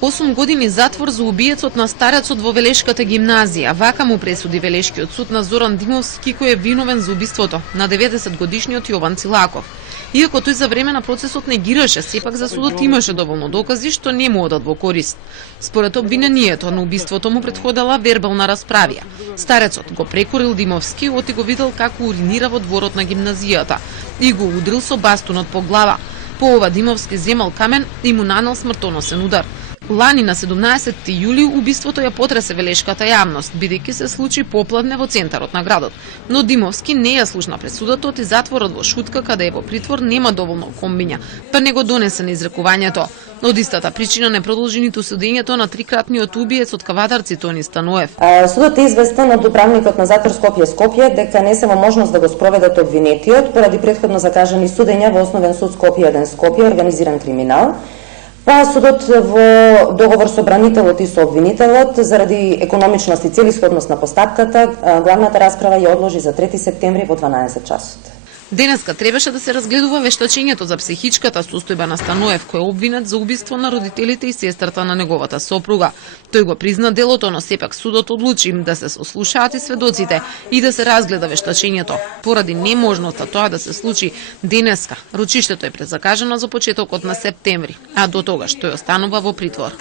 8 години затвор за убиецот на старецот во Велешката гимназија. Вака му пресуди Велешкиот суд на Зоран Димовски, кој е виновен за убиството на 90-годишниот Јован Цилаков. Иако тој за време на процесот негираше, сепак за судот имаше доволно докази што не му одат во корист. Според обвинението, на убиството му претходела вербална расправија. Старецот го прекорил Димовски, оти го видел како уринира во дворот на гимназијата и го удрил со бастунот по глава. По ова Димовски земал камен и му нанел смртоносен удар. Лани на 17 јули убиството ја потресе велешката јавност, бидејќи се случи попладне во центарот на градот. Но Димовски не ја слушна пресудата и затворот во Шутка, каде е во притвор, нема доволно комбиња, па не го донесе на изрекувањето. Од истата причина не продолжи ниту судењето на трикратниот убиец од Кавадарци Тони Станоев. Судот е известен од управникот на затвор Скопје дека не се во можност да го спроведат обвинетиот поради претходно закажани судења во Основен суд Скопје 1 Скопје, организиран криминал. Па судот во договор со бранителот и со обвинителот заради економичност и целисходност на постапката, главната расправа ја одложи за 3 септември во 12 часот. Денеска требаше да се разгледува вештачењето за психичката состојба на Станоев, кој е обвинет за убиство на родителите и сестрата на неговата сопруга. Тој го призна делото, но сепак судот одлучи да се сослушаат и сведоците и да се разгледа вештачењето. Поради неможноста тоа да се случи денеска, рочиштето е презакажано за почетокот на септември, а до тогаш тој останува во притвор.